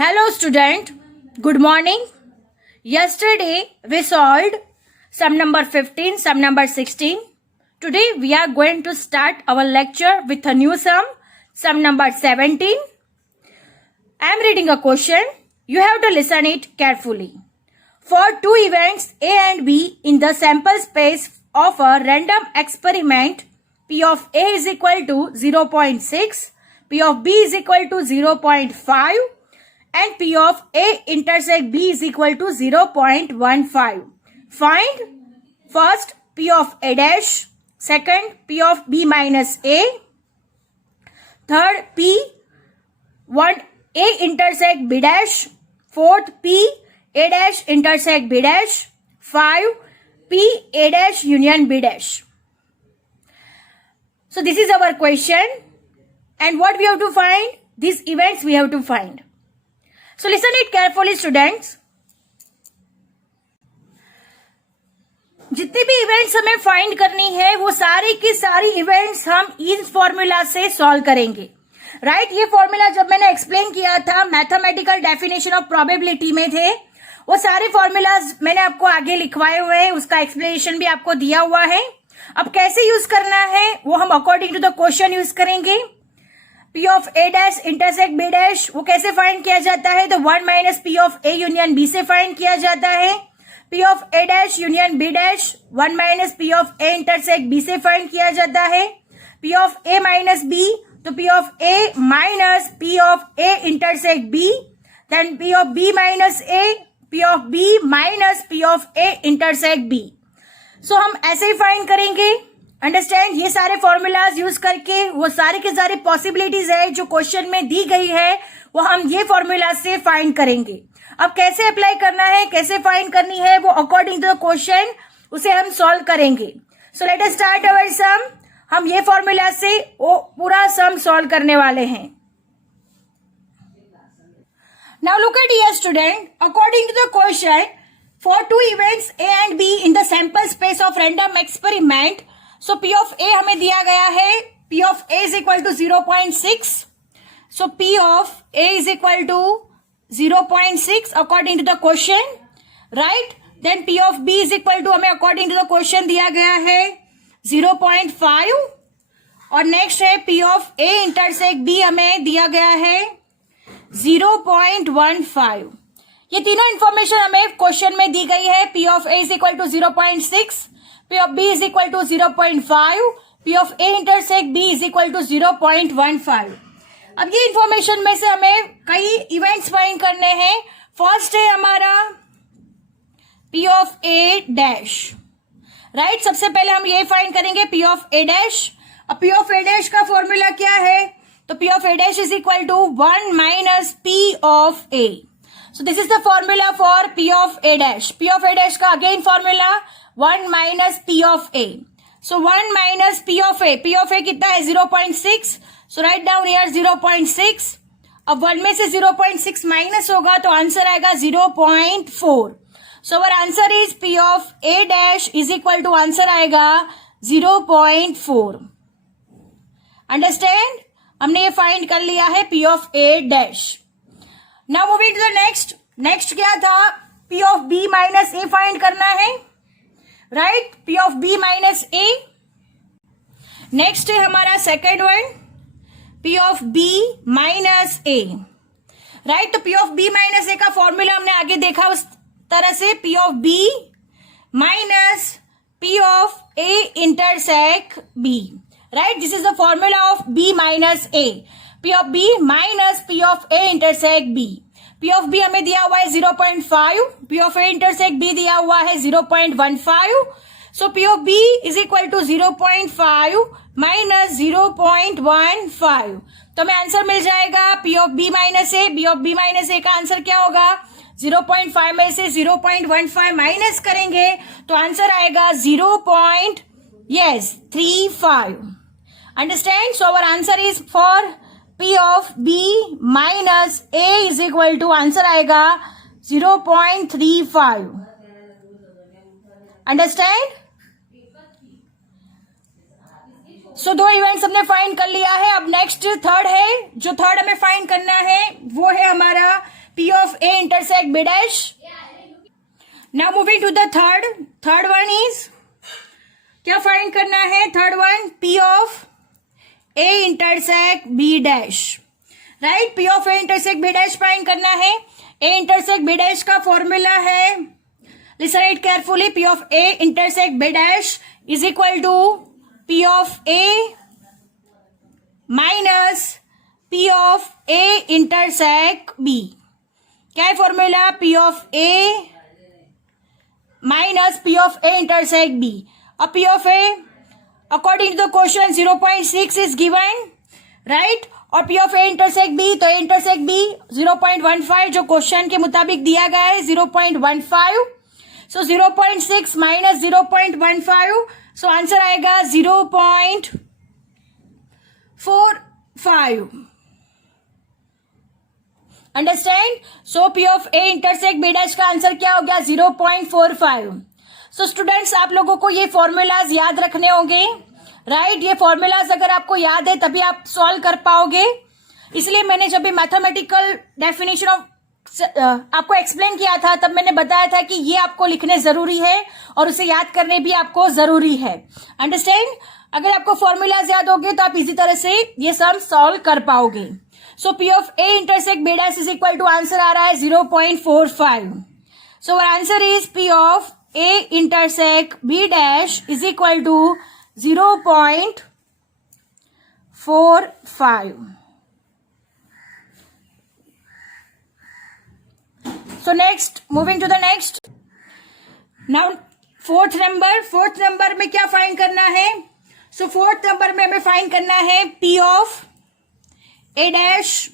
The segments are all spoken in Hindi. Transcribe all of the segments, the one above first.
Hello student, good morning. Yesterday we solved sum number 15, sum number 16. Today we are going to start our lecture with a new sum number 17. I am reading a question. You have to listen it carefully. For two events A and B in the sample space of a random experiment, P of A is equal to 0.6, P of B is equal to 0.5 and P of A intersect B is equal to 0.15. Find first P of A dash, second P of B minus A, third P1 A intersect B dash, fourth P A dash intersect B dash, 5 P A dash union B dash. So this is our question, and what we have to find? These events we have to find. So listen it carefully students. जितने भी इवेंट्स हमें फाइंड करनी है वो सारी की सारी इवेंट्स हम इस फॉर्मूला से सॉल्व करेंगे. राइट ये फॉर्मूला जब मैंने एक्सप्लेन किया था मैथमेटिकल डेफिनेशन ऑफ प्रोबेबिलिटी में थे, वो सारे फॉर्मूलाज मैंने आपको आगे लिखवाए हुए हैं, उसका एक्सप्लेनेशन भी आपको दिया हुआ है. अब कैसे यूज करना है वो हम according to the question use करेंगे. P of A dash intersect B dash वो कैसे फाइंड किया जाता है? तो 1 minus P of A union B से फाइंड किया जाता है. P of A dash union B dash 1 minus P of A intersect B से फाइंड किया जाता है. P of A minus B तो P of A minus P of A intersect B, then P of B minus A, P of B minus P of A intersect B. So हम ऐसे ही फाइंड करेंगे. अंडरस्टैंड, ये सारे फॉर्मूलाज यूज करके वो सारे के सारे पॉसिबिलिटीज है जो क्वेश्चन में दी गई है वो हम ये फॉर्मूला से फाइंड करेंगे. अब कैसे अप्लाई करना है, कैसे फाइंड करनी है वो अकॉर्डिंग टू द क्वेश्चन उसे हम सॉल्व करेंगे. So let us start our sum. हम ये फॉर्मूला से वो पूरा सम सॉल्व करने वाले हैं. Now look at here student, according to the question for two events A and B in the sample space of random experiment, so P of A हमें दिया गया है. P of A is equal to 0.6. So P of A is equal to 0.6 according to the question, right? Then P of B is equal to हमें according to the question दिया गया है 0.5 और नेक्स्ट है P of A intersect B हमें दिया गया है 0.15. ये तीनों इंफॉर्मेशन हमें क्वेश्चन में दी गई है. P of A is equal to 0.6, P of B is equal to 0.5, P of A intersect B is equal to 0.15. अब ये इंफॉर्मेशन में से हमें कई इवेंट्स फाइंड करने हैं. फर्स्ट है हमारा P of A dash, right. सबसे पहले हम ये फाइंड करेंगे P of A डैश. अब P of A डैश का फॉर्मूला क्या है? तो P of A dash is equal to 1 minus P of A. So this is the formula for P of A dash. P of A dash का again formula 1 minus P of A. So 1 minus P of A. P of A कितना है? 0.6. So write down here 0.6. अब 1 में से 0.6 माइनस होगा तो आंसर आएगा 0.4. So our answer is P of A dash is equal to answer आएगा 0.4. Understand? हमने ये फाइंड कर लिया है P of A dash. Now moving to the next. Next क्या था? P of B minus A find करना है, right. P of B minus A. Next है हमारा second one P of B minus A, right. तो P of B minus A का फॉर्मूला हमने आगे देखा उस तरह से P of B minus P of A intersect B, right. This is the formula of B minus A. P of B minus P of A intersect B. P of B हमें दिया हुआ है 0.5, P of A intersect B दिया हुआ है 0.15. So P of B is equal to 0.5 minus 0.15. तो हमें आंसर मिल जाएगा P of B minus A. B of B minus A का आंसर क्या होगा? 0.5 में से 0.15 माइनस करेंगे तो आंसर आएगा 0.35. Understand? So our answer is for P of B minus A is equal to answer आएगा 0.35. अंडरस्टैंड? सो दो इवेंट्स हमने फाइंड कर लिया है. अब नेक्स्ट थर्ड है, जो थर्ड हमें फाइंड करना है वो है हमारा P of A intersect B dash. Now moving to the third one is क्या फाइंड करना है? Third one P of A intersect B dash, right? P of A intersect B dash find करना है. A intersect B dash का फॉर्मूला है, listen it carefully, P of A intersect B dash is equal to P of A minus P of A intersect B. क्या है formula? P of A minus P of A intersect B. अब P of A according to the question 0.6 is given, right? और P of A intersect B, तो A intersect B 0.15 जो क्वेश्चन के मुताबिक दिया गया है 0.15. सो 0.6 माइनस 0.15, सो आंसर आएगा 0.45. Understand? So P of A intersect B dash का आंसर क्या हो गया? 0.45. सो स्टूडेंट्स, आप लोगों को ये फॉर्मूलाज याद रखने होंगे, राइट? ये फॉर्मूलाज अगर आपको याद है तभी आप सॉल्व कर पाओगे. इसलिए मैंने जब भी मैथमेटिकल डेफिनेशन ऑफ आपको एक्सप्लेन किया था तब मैंने बताया था कि ये आपको लिखने जरूरी है और उसे याद करने भी आपको जरूरी है. अंडरस्टैंड? अगर आपको फॉर्मूलाज याद होंगे तो आप इसी तरह से ये सम सॉल्व कर पाओगे. So P of A intersect B dash is equal to answer आ रहा है 0.45. So answer is P of A intersect B dash is equal to 0.45. So next, moving to the next. Now fourth number में क्या फाइंड करना है? So fourth number में हमें फाइंड करना है P of A dash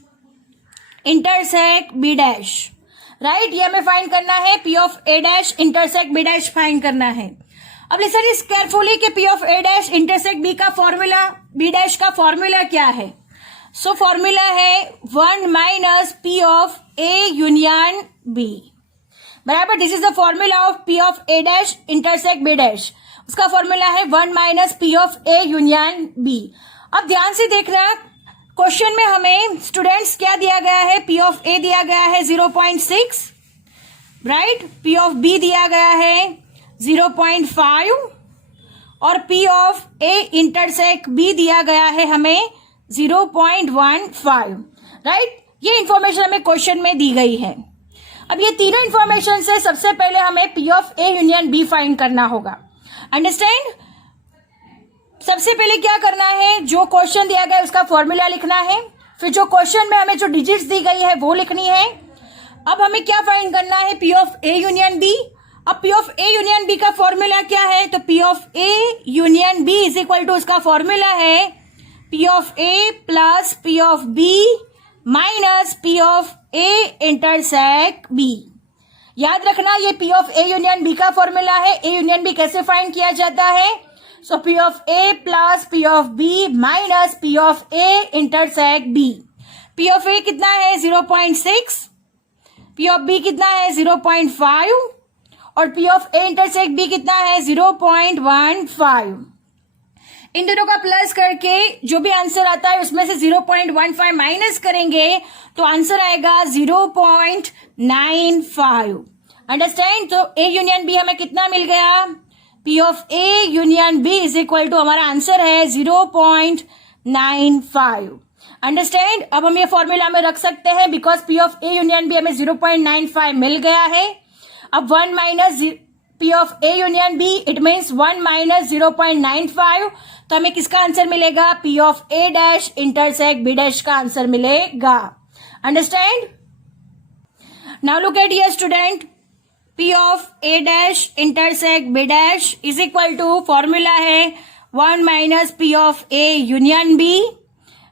intersect B dash. Right? ये हमें फाइंड करना है. P of A dash intersect B dash find करना है. अब लिसन इस केयरफुली कि P of A dash intersect B का फॉर्मूला, B dash का फॉर्मूला क्या है? सो फॉर्मूला है 1 minus P of A union B, बराबर. This is the formula of P of A dash intersect B dash. उसका फॉर्मूला है 1 minus P of A union B. अब ध्यान से देखना, क्वेश्चन में हमें स्टूडेंट्स क्या दिया गया है? P of A दिया गया है 0.6, राइट? P of B दिया गया है 0.5 और P of A intersect B दिया गया है हमें 0.15, राइट? ये इंफॉर्मेशन हमें क्वेश्चन में दी गई है. अब ये तीनों इंफॉर्मेशन से सबसे पहले हमें P of A union B find करना होगा. अंडरस्टैंड? सबसे पहले क्या करना है? जो क्वेश्चन दिया गया है उसका फॉर्मूला लिखना है, फिर जो क्वेश्चन में हमें जो डिजिट्स दी गई है वो लिखनी है. अब हमें क्या फाइंड करना है? P of A union B. अब P of A union B का फॉर्मूला क्या है? तो P of A union B is equal to, उसका फॉर्मूला है P of A plus P of B minus P of A intersect B. याद रखना ये P of A union B का फॉर्मूला है. A यूनियन B कैसे फाइंड किया जाता है? So P of A plus P of B minus P of A intersect B. P of A कितना है? 0.6. P of B कितना है? 0.5 और P of A intersect B कितना है? 0.15. इन दोनों का प्लस करके जो भी आंसर आता है उसमें से 0.15 माइनस करेंगे तो आंसर आएगा 0.95. अंडरस्टैंड? तो A यूनियन B हमें कितना मिल गया? P of A union B is equal to, हमारा आंसर है 0.95. अंडरस्टैंड? अब हम ये फॉर्मूला में रख सकते हैं because P of A union B हमें 0.95 मिल गया है. अब 1 minus P of A union B it means 1 minus 0.95, तो हमें किसका आंसर मिलेगा? P of A dash intersect B dash का आंसर मिलेगा. Understand? Now look at here student, P of A dash intersect B dash is equal to, formula है 1 minus P of A union B,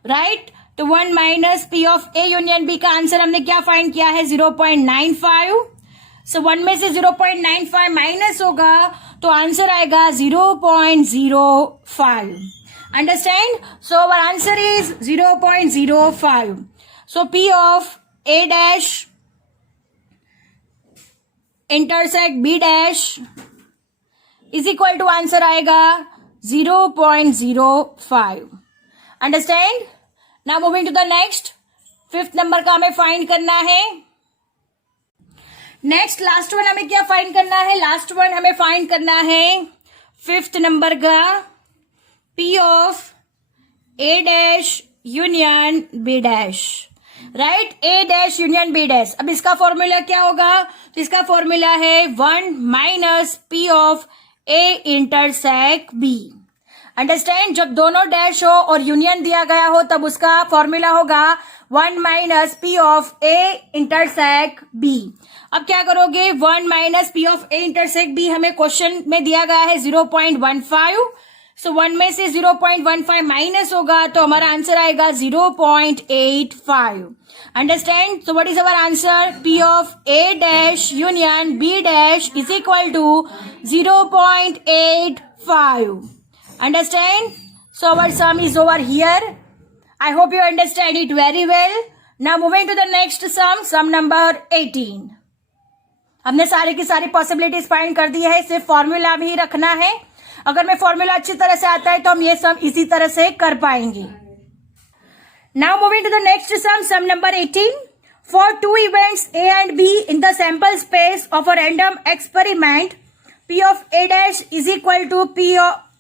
right? तो 1 minus P of A union B का आंसर हमने क्या फाइंड किया है? 0.95. सो 1 में से 0.95 माइनस होगा तो आंसर आएगा 0.05. Understand? So our answer is 0.05. So P of A dash intersect B dash is equal to, answer आएगा 0.05. Understand? Now moving to the next. 5th number का हमें फाइंड करना है. नेक्स्ट लास्ट वन हमें क्या फाइंड करना है? लास्ट वन हमें फाइंड करना है 5th नंबर का P of A dash union B dash, right? A dash union B dash. अब इसका फॉर्मूला क्या होगा? तो इसका फॉर्मूला है 1 minus P of A intersect B। Understand? जब दोनों डैश हो और यूनियन दिया गया हो तब उसका फॉर्मूला होगा 1 minus P of A intersect B। अब क्या करोगे? 1 minus P of A intersect B हमें क्वेश्चन में दिया गया है 0.15, सो 1 में से 0.15 माइनस होगा तो हमारा आंसर आएगा 0.85। Understand? So what is our answer? P of A dash union B dash is equal to 0.85। Understand? So our sum is over here. I hope you understand it very well. Now moving to the next sum number 18. हमने सारे की सारी पॉसिबिलिटीज फाइंड कर दी है, सिर्फ फॉर्मूला भी रखना है। अगर मैं फॉर्मूला अच्छी तरह से आता है तो हम ये सम इसी तरह से कर पाएंगे। Now moving to the next sum number 18. For two events A and B in the sample space of a random experiment, P of A dash is equal to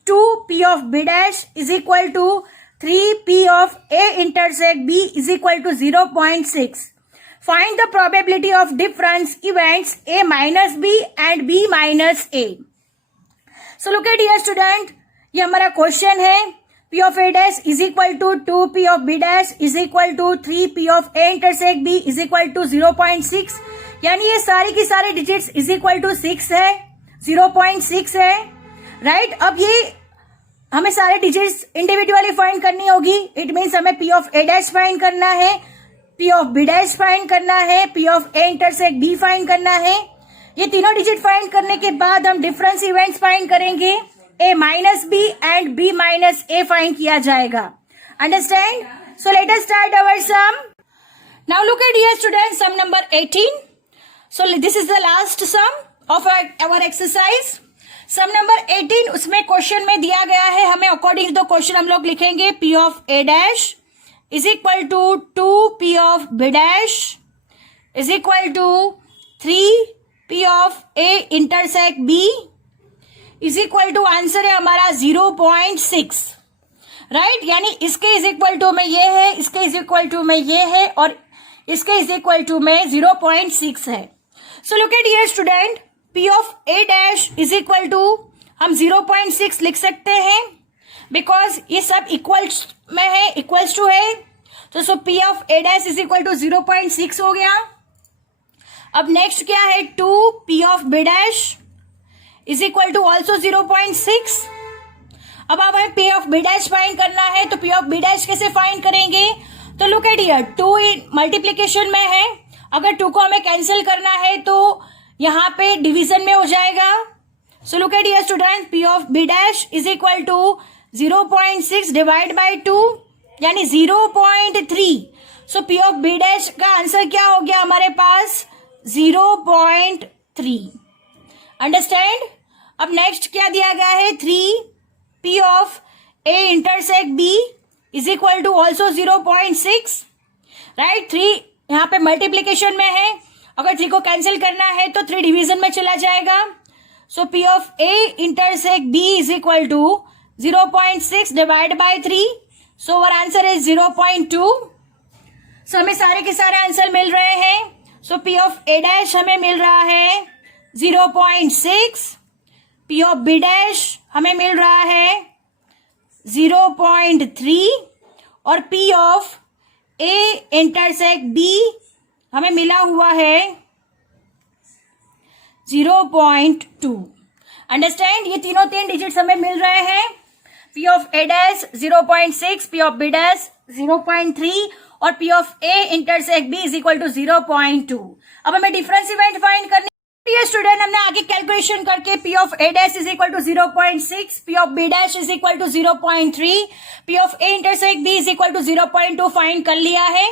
2P of B dash is equal to 3P of A intersect B is equal to 0.6. Find the probability of difference events A minus B and B minus A. So look at here student, ये हमारा क्वेश्चन है। P of A dash is equal to 2P of B dash is equal to 3P of A intersect B is equal to 0.6, यानी ये सारी की सारी डिजिट्स is equal to 6 है, 0.6 है, राइट? अब ये हमें सारे डिजिट्स इंडिविजुअली फाइंड करनी होगी। इट मीन्स हमें P of A dash find करना है, P of B dash find करना है, P of A intersect B find करना है। ये तीनों डिजिट फाइंड करने के बाद हम डिफरेंस इवेंट्स फाइंड करेंगे, A minus B and B minus A find किया जाएगा। Understand? So let us start our sum. Now look at here student, sum number 18। So this is the last sum of our exercise. Sum number 18, उसमें क्वेश्चन में दिया गया है, हमें अकॉर्डिंग टू क्वेश्चन हम लोग लिखेंगे P of A dash is equal to 2P of B dash is equal to 3P of A intersect B is equal to, answer है हमारा 0.6, राइट? यानी इसके इज इक्वल टू में ये है, इसके इज इक्वल टू में ये है और इसके इज इक्वल टू में 0.6 है। So look at here student, P of A dash is equal to हम 0.6 लिख सकते हैं बिकॉज ये सब इक्वल्स में है, इक्वल्स टू है, तो so P of A dash is equal to 0.6 हो गया। अब नेक्स्ट क्या है? 2P of B dash is equal to also 0.6। अब हमें P of B dash find करना है, तो P ऑफ B डैश कैसे फाइंड करेंगे? तो लुक एट हियर, 2 मल्टीप्लीकेशन में है, अगर 2 को हमें कैंसिल करना है तो यहाँ पे डिवीजन में हो जाएगा। So look at here student, P of B dash is equal to 0.6 divide by 2 यानी 0.3। So P of B dash का आंसर क्या हो गया हमारे पास? 0.3। अंडरस्टैंड? अब नेक्स्ट क्या दिया गया है? 3P of A intersect B is equal to also 0.6, right? 3 यहाँ पे मल्टीप्लीकेशन में है, अगर 3 को कैंसिल करना है तो 3 डिवीजन में चला जाएगा। So P of A intersect B is equal to 0.6 divide by 3, so our answer is 0.2। So हमें सारे के सारे आंसर मिल रहे हैं। So P of A dash हमें मिल रहा है 0.6, P ऑफ B डैश हमें मिल रहा है 0.3 और P of A intersect B हमें मिला हुआ है 0.2। अंडरस्टैंड? ये तीनों 3 डिजिट्स हमें मिल रहे हैं। P of A dash 0.6, P of B dash 0.3 और P of A intersect B is equal to 0.2। अब हमें डिफरेंस इवेंट फाइंड करनी है स्टूडेंट। हमने आगे कैलकुलेशन करके P of A dash is equal to 0.6, P of B dash is equal to 0.3, P of A intersect B is equal to 0.2 find कर लिया है।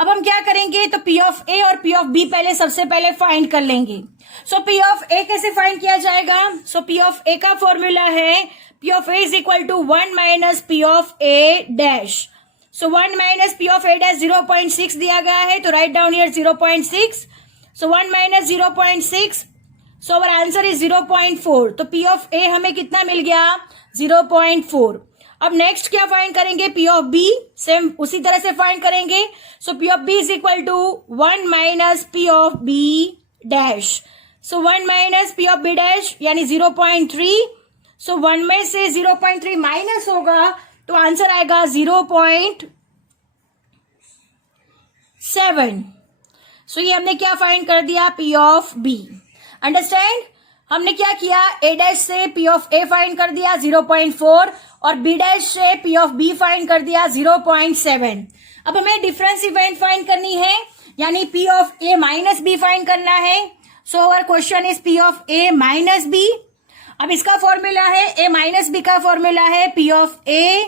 अब हम क्या करेंगे? तो P ऑफ A और P ऑफ B पहले सबसे पहले फाइंड कर लेंगे। सो P ऑफ A कैसे फाइंड किया जाएगा? सो P ऑफ A का फॉर्मूला है P of A is equal to 1 minus P of A dash. So 1 minus P of A dash 0.6 दिया गया है, तो write down here 0.6। So 1 minus 0.6. So our answer is 0.4. तो P of A हमें कितना मिल गया? 0.4. अब नेक्स्ट क्या फाइंड करेंगे? P of B. सेम उसी तरह से फाइंड करेंगे. So P of B is equal to 1 minus P of B dash. So 1 minus P of B dash यानी 0.3. So 1 में से 0.3 माइनस होगा तो आंसर आएगा 0.7. सो ये हमने क्या फाइंड कर दिया? P of B. अंडरस्टैंड? हमने क्या किया? A डैश से P of A फाइंड कर दिया 0.4 और B डैश से P of B फाइंड कर दिया 0.7. अब हमें डिफरेंस इवेंट फाइंड करनी है यानी P of A minus B find करना है. So our question is P of A minus B. अब इसका फॉर्मूला है A माइनस B का फॉर्मूला है P of A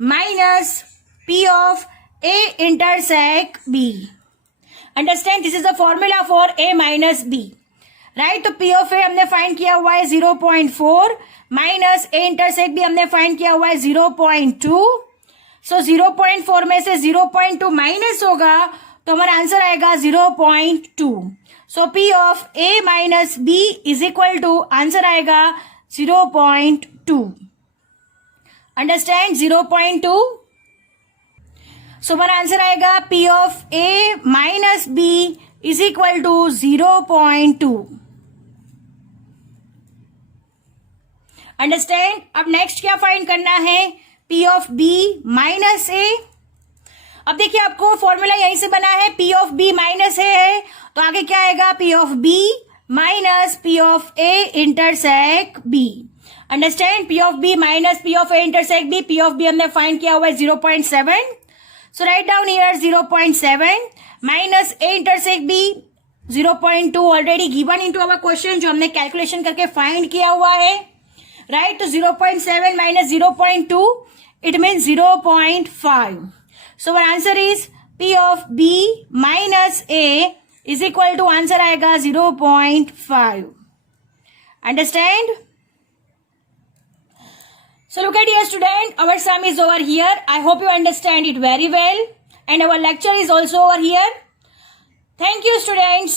minus P of A intersect B. Understand? This is the formula for A minus B. Right? तो P of A हमने फाइंड किया हुआ है 0.4 माइनस A इंटरसेक्ट B हमने फाइंड किया हुआ है 0.2. सो 0.4 में से 0.2 माइनस होगा तो हमारा आंसर आएगा 0.2. So P of A minus B is equal to answer आएगा 0.2. अंडरस्टैंड? 0.2. सो हमारा आंसर आएगा P of A minus B is equal to 0.2. Understand? अब नेक्स्ट क्या फाइंड करना है? P of B minus A. अब देखिए आपको फॉर्मूला यहीं से बना है. P of B minus A है तो आगे क्या आएगा? P of B minus P of A intersect B. Understand? P of B minus P of A intersect B. P of B हमने फाइंड किया हुआ है 0.7. So write down here 0.7 minus A intersect B 0.2 already given into our question जो हमने कैलकुलेशन करके फाइंड किया हुआ है. राइट? तो 0.7 minus 0.2 it means 0.5. So our answer is P of B minus A is equal to answer आएगा 0.5. Understand? So look at here student, our sum is over here. I hope you understand it very well and our lecture is also over here. Thank you students.